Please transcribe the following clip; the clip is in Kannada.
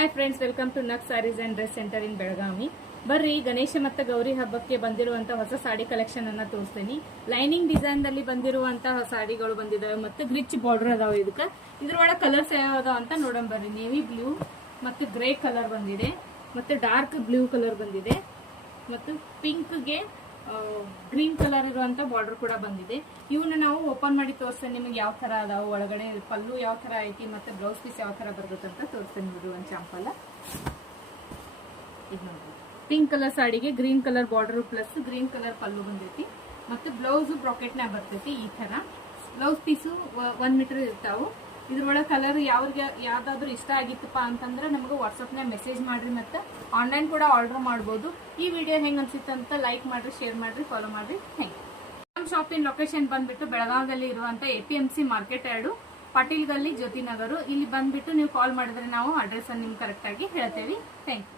ಹಾಯ್ ಫ್ರೆಂಡ್ಸ್, ವೆಲ್ಕಮ್ ಟು ನಕ್ sarees and dress centre in Belagavi. ಬರ್ರಿ, ಗಣೇಶ ಮತ್ತು ಗೌರಿ ಹಬ್ಬಕ್ಕೆ ಬಂದಿರುವಂತಹ ಹೊಸ ಸಾಡಿ ಕಲೆಕ್ಷನ್ ಅನ್ನ ತೋರಿಸ್ತೀನಿ. ಲೈನಿಂಗ್ ಡಿಸೈನ್ ದಲ್ಲಿ ಬಂದಿರುವಂತಹ ಸಾಡಿಗಳು ಬಂದಿದಾವೆ ಮತ್ತು ಗ್ರಿಚ್ ಬಾರ್ಡರ್ ಅದಾವೆ. ಇದ್ರೊಳಗೆ ಕಲರ್ಸ್ ಯಾವ್ದಾವ ಅಂತ ನೋಡೋಣ ಬರ್ರಿ. ನೇವಿ ಬ್ಲೂ ಮತ್ತು ಗ್ರೇ ಕಲರ್ ಬಂದಿದೆ, ಮತ್ತು ಡಾರ್ಕ್ ಬ್ಲೂ ಕಲರ್ ಬಂದಿದೆ, ಮತ್ತು ಪಿಂಕ್ಗೆ ಗ್ರೀನ್ ಕಲರ್ ಇರುವಂತ ಬಾರ್ಡರ್ ಕೂಡ ಬಂದಿದೆ. ಇವನ್ನ ನಾವು ಓಪನ್ ಮಾಡಿ ತೋರಿಸ್ತೇನೆ ನಿಮಗೆ ಯಾವ ತರ ಅದಾವ, ಒಳಗಡೆ ಪಲ್ಲು ಯಾವ ತರ ಐತಿ ಮತ್ತೆ ಬ್ಲೌಸ್ ಪೀಸ್ ಯಾವ ತರ ಬರ್ತದೆ ಅಂತ ತೋರಿಸ್ತೇನೆ. ನೋಡಿ, ಒಂದು ಚಾಂಪಲ್ ಇದು ನೋಡಿ, ಪಿಂಕ್ ಕಲರ್ ಸಾಡಿಗೆ green colour border plus green colour ಪಲ್ಲು ಬಂದೈತಿ, ಮತ್ತೆ ಬ್ಲೌಸ್ ಬ್ರಾಕೆಟ್ ನ ಬರ್ತೈತಿ. ಈ ತರ ಬ್ಲೌಸ್ ಪೀಸು 1 ಮೀಟರ್ ಇರ್ತಾವು. ಇದ್ರೊಳಗೆ ಕಲರ್ ಯಾವ್ದಾದ್ರು ಇಷ್ಟ ಆಗಿತ್ತಪ್ಪ ಅಂತಂದ್ರೆ ನಮಗೆ ವಾಟ್ಸಪ್ನಾಗ ಮೆಸೇಜ್ ಮಾಡ್ರಿ, ಮತ್ತೆ ಆನ್ಲೈನ್ ಕೂಡ ಆರ್ಡರ್ ಮಾಡ್ಬೋದು. ಈ ವಿಡಿಯೋ ಹೆಂಗ್ ಅನ್ಸುತ್ತೆ ಅಂತ ಲೈಕ್ ಮಾಡ್ರಿ, ಶೇರ್ ಮಾಡ್ರಿ, ಫಾಲೋ ಮಾಡ್ರಿ. Thank you. ನಮ್ಮ ಶಾಪಿನ ಲೊಕೇಶನ್ ಬಂದ್ಬಿಟ್ಟು ಬೆಳಗಾವಿಯಲ್ಲಿ ಇರುವಂತ APMC ಮಾರ್ಕೆಟ್ 2, ಪಾಟೀಲ್ ಗಲ್ಲಿ, ಜ್ಯೋತಿ ನಗರ. ಇಲ್ಲಿ ಬಂದ್ಬಿಟ್ಟು ನೀವು ಕಾಲ್ ಮಾಡಿದ್ರೆ ನಾವು ಅಡ್ರೆಸ್ ಅನ್ನು ನಿಮ್ಗೆ ಕರೆಕ್ಟ್ ಆಗಿ ಹೇಳ್ತೇವೆ. Thank you.